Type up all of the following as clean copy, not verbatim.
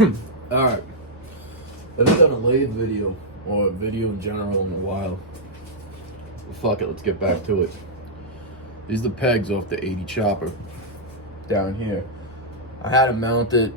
Alright. I haven't done a lathe video or a video in general in a while. Well, fuck it, let's get back to it. These are the pegs off the 80 chopper down here. I had them mounted,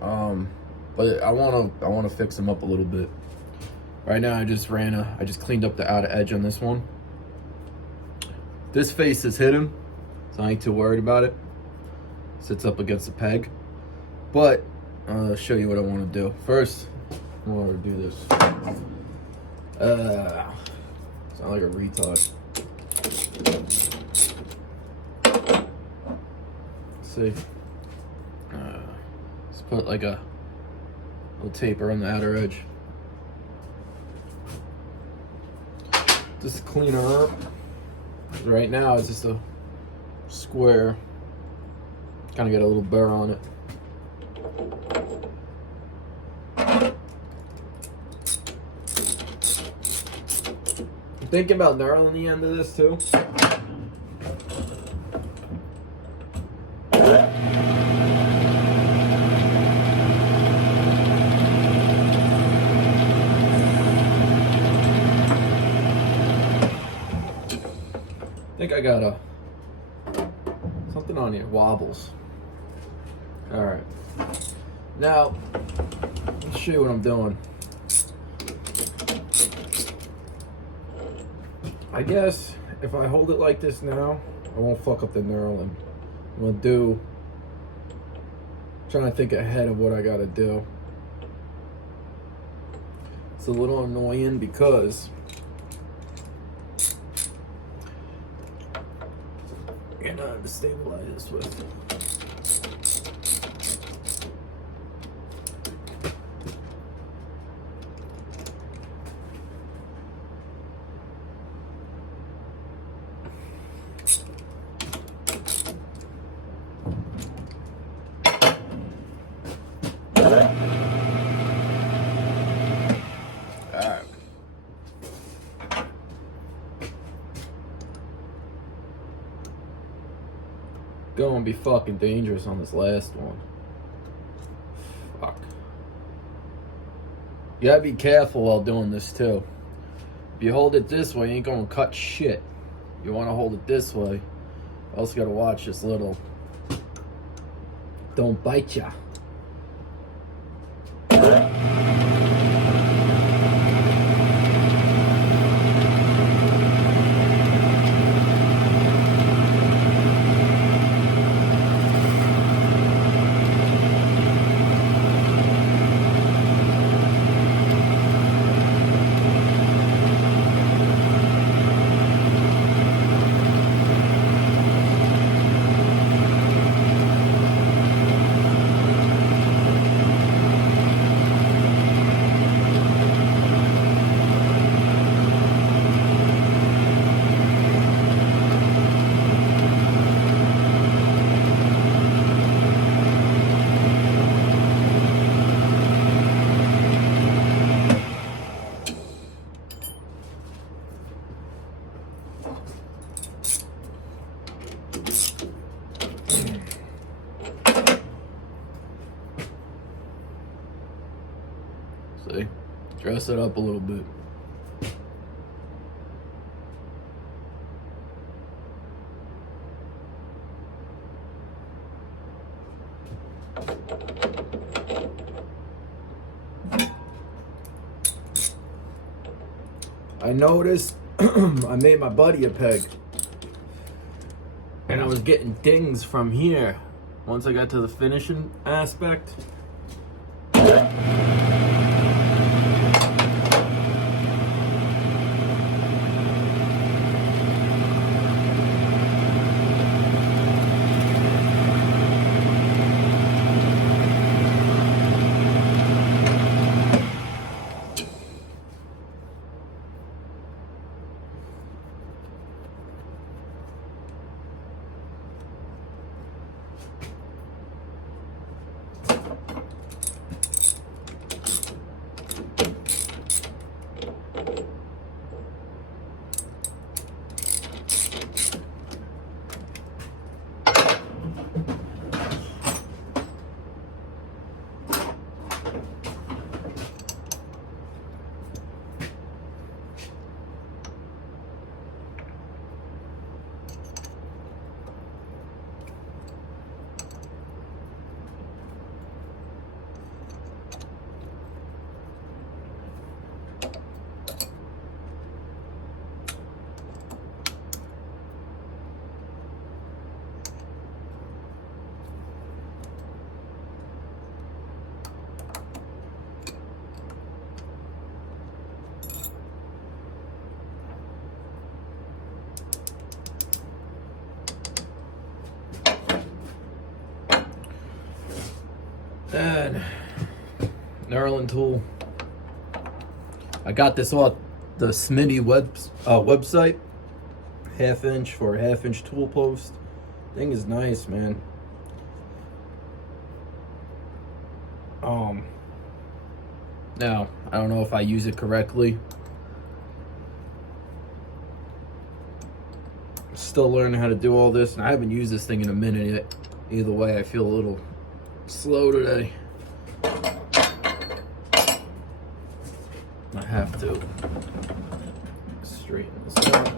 but I wanna fix them up a little bit. Right now I just cleaned up the outer edge on this one. This face is hidden, so I ain't too worried about it. Sits up against the peg. But I'll show you what I want to do. First, I want to do this. Sound like a retard. Let's see. Let's put like a little taper on the outer edge. Just clean her up. Right now it's just a square. Kind of get a little burr on it. I'm thinking about knurling the end of this too. I think I got something on here, wobbles. All right, now let's show you what I'm doing. I guess if I hold it like this now, I won't fuck up the knurling. Trying to think ahead of what I gotta do. It's a little annoying because you're not able to stabilize this with. Gonna be fucking dangerous on this last one. Fuck. You gotta be careful while doing this too. If you hold it this way, you ain't gonna cut shit. You wanna hold it this way. Also gotta watch this little. Don't bite ya. See? Dress it up a little bit. I noticed I made my buddy a peg. And I was getting dings from here. Once I got to the finishing aspect. And knurling tool. I got this off the Smithy website. 1/2 inch for a 1/2 inch tool post. Thing is nice, man. Now, I don't know if I use it correctly. Still learning how to do all this, and I haven't used this thing in a minute yet. Either way, I feel a little slow today. I have to straighten this out.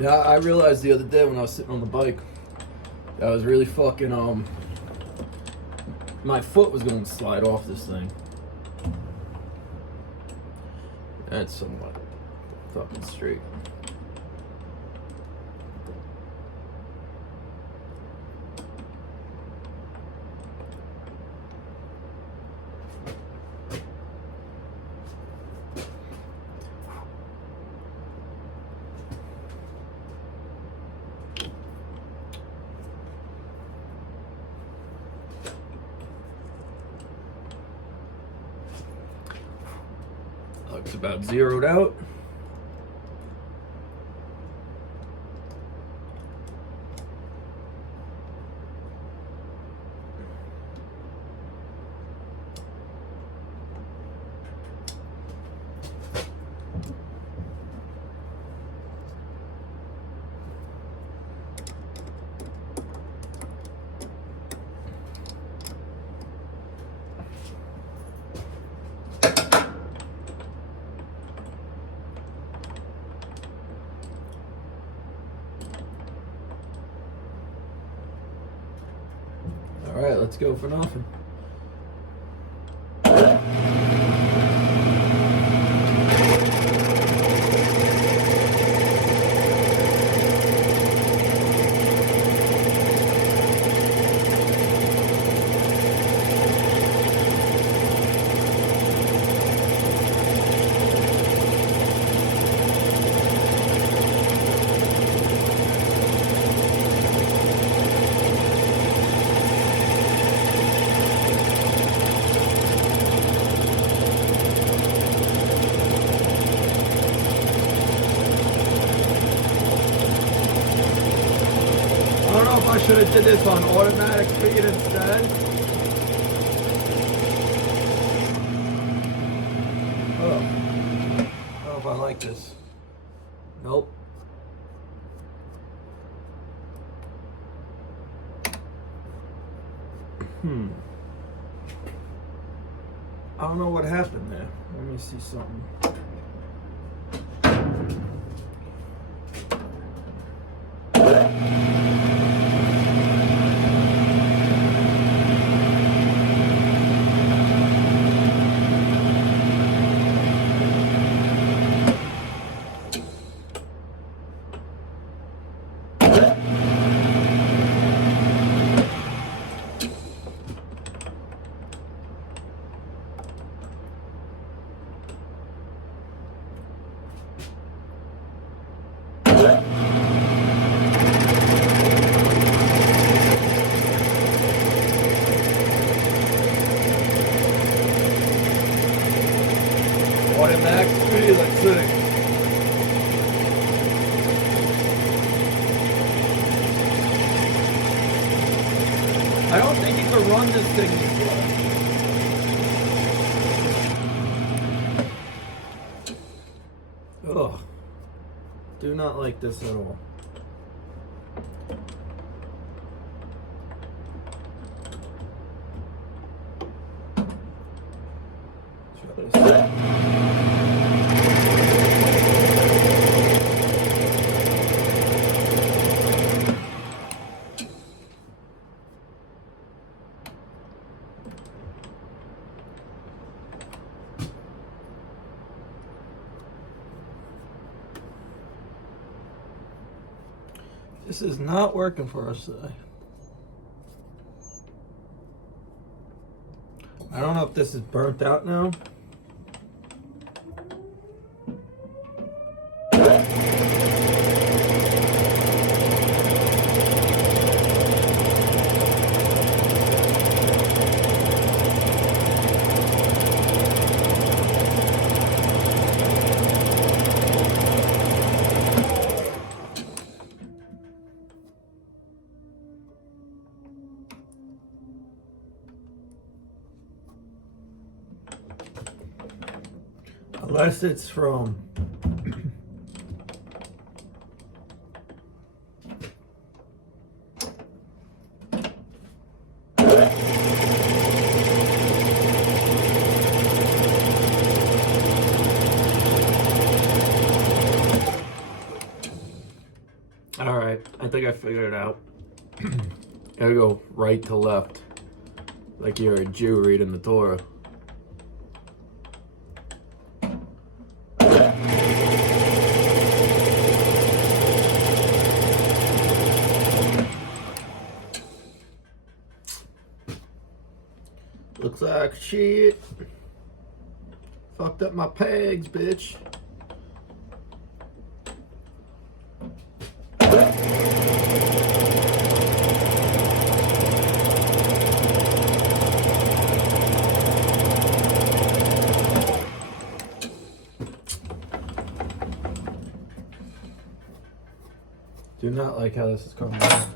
Yeah, I realized the other day when I was sitting on the bike, I was really fucking, my foot was going to slide off this thing. That's somewhat fucking straight. Looks about zeroed out. All right, let's go for nothing. I don't know if I should have did this on automatic speed instead. Oh, I don't know if I like this. Nope. I don't know what happened there. Let me see something. Automatic speed, let's see. I don't think you can run this thing this way. Ugh. Do not like this at all. Try this. This is not working for us today. I don't know if this is burnt out now. Unless it's from Alright, I think I figured it out. Gotta go right to left. Like you're a Jew reading the Torah. Looks like shit. Fucked up my pegs, bitch. Do not like how this is coming out.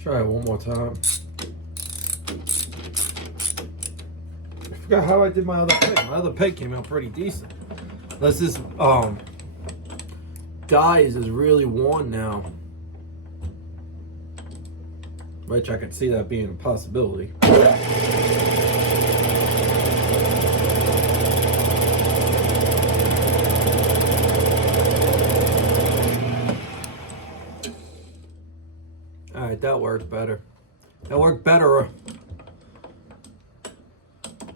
Try it one more time. I forgot how I did my other peg. My other peg came out pretty decent. Unless this dies is really worn now. Which I could see that being a possibility. Alright, that worked better. That worked better. I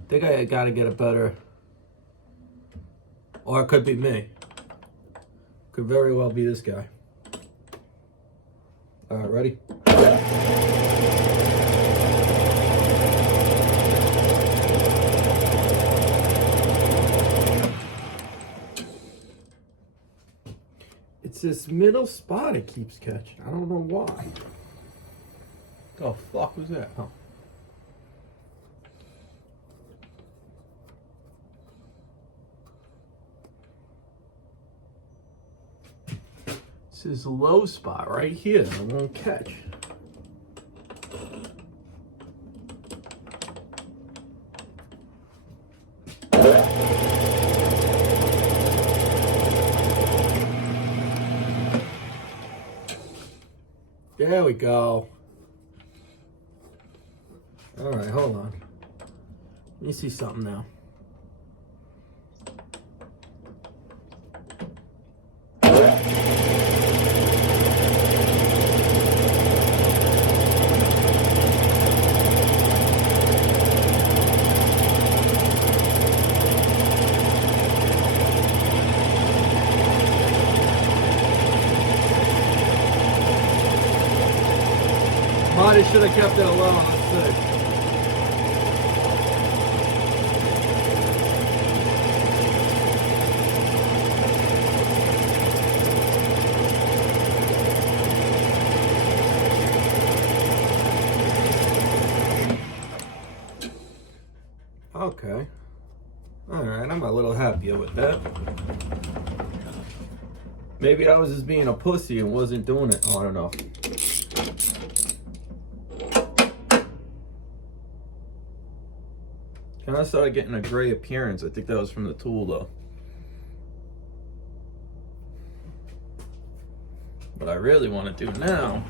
think I gotta get it better. Or it could be me. Could very well be this guy. Alright, ready? It's this middle spot it keeps catching. I don't know why. The fuck was that? Oh. This is a low spot right here that I won't catch. There we go. All right, hold on. Let me see something now. Might have should have kept it alone. Let's see. Okay. Alright, I'm a little happier with that. Maybe I was just being a pussy and wasn't doing it. Oh, I don't know. Kind of started getting a gray appearance. I think that was from the tool though. What I really want to do now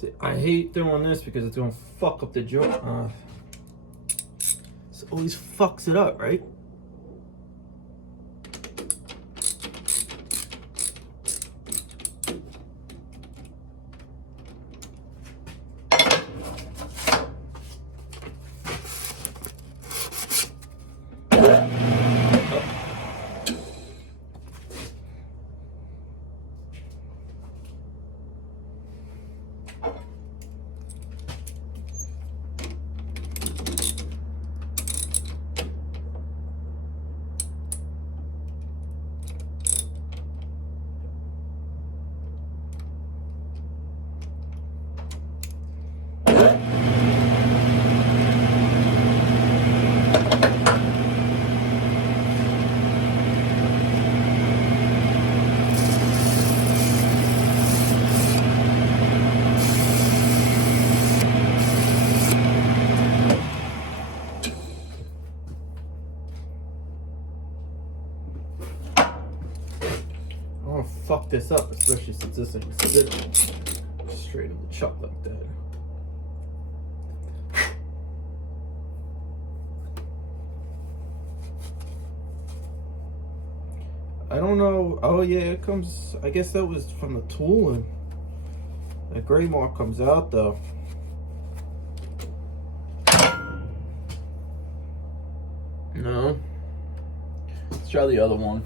see, I hate doing this because it's gonna fuck up the joint. It always fucks it up, right? Fuck this up, especially since this thing's sitting straight in the chuck like that. I don't know. Oh yeah, it comes. I guess that was from the tool, and that gray mark comes out though. No. Let's try the other one.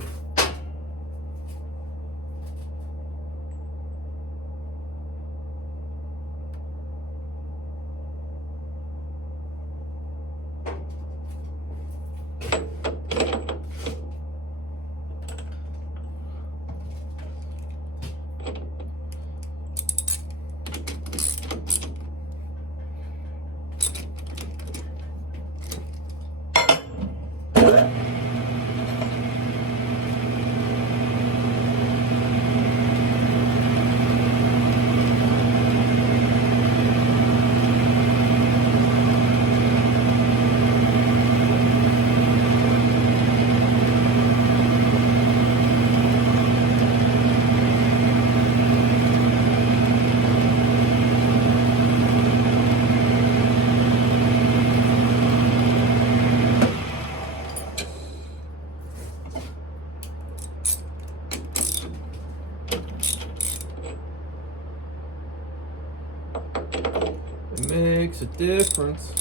It makes a difference.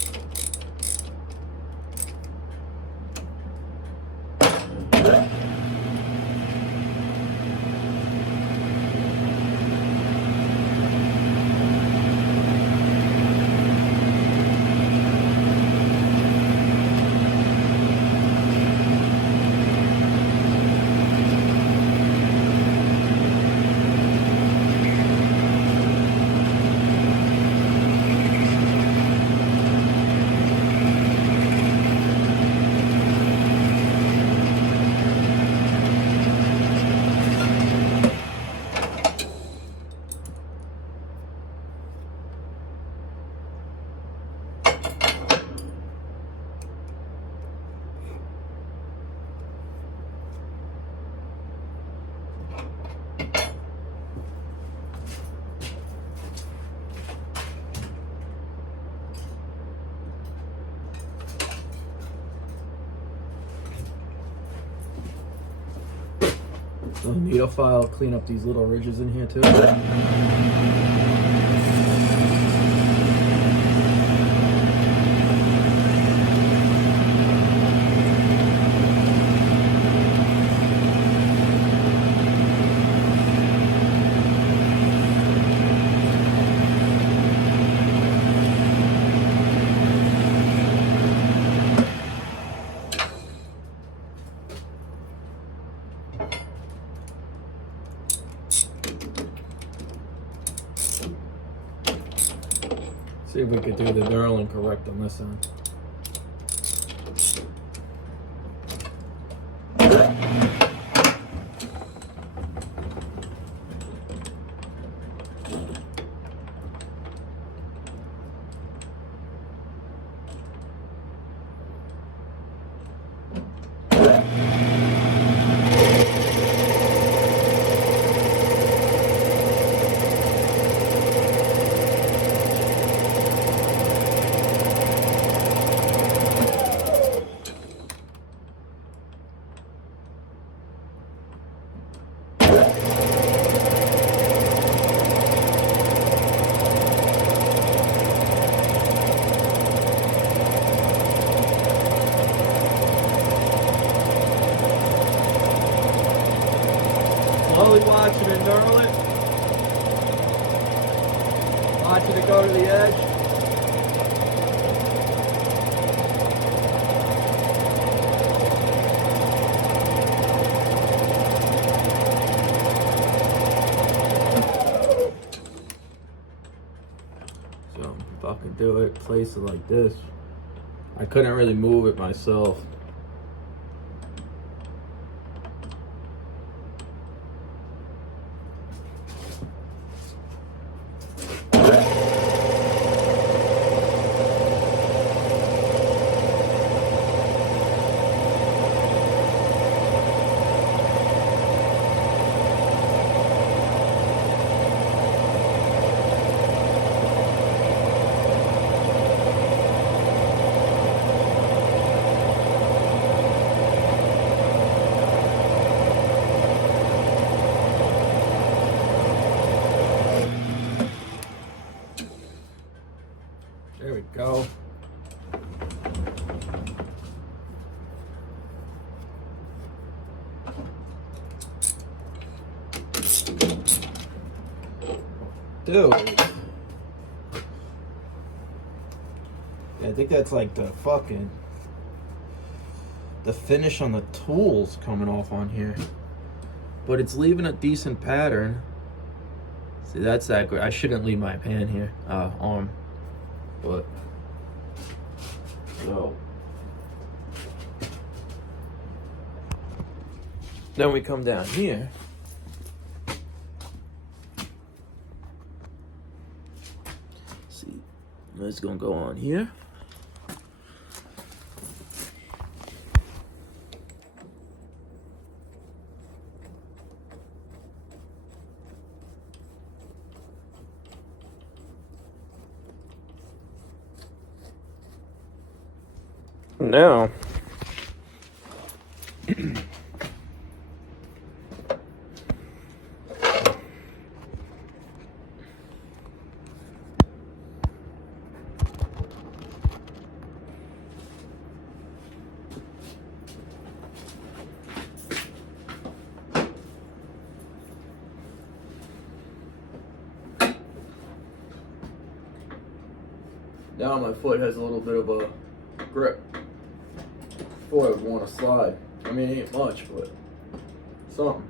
Neophile, clean up these little ridges in here too. See if we could do the knurling correct on this end. Slowly watching it knurl it. Watching it go to the edge. So if I could do it, place it like this. I couldn't really move it myself. There we go. Dude. Yeah, I think that's like the finish on the tools coming off on here. But it's leaving a decent pattern. See, that's that great. I shouldn't leave my hand here, arm. But so then we come down here. See, it's gonna go on here. Now, now my foot has a little bit of a grip. Before I would want to slide. I mean, it ain't much, but something.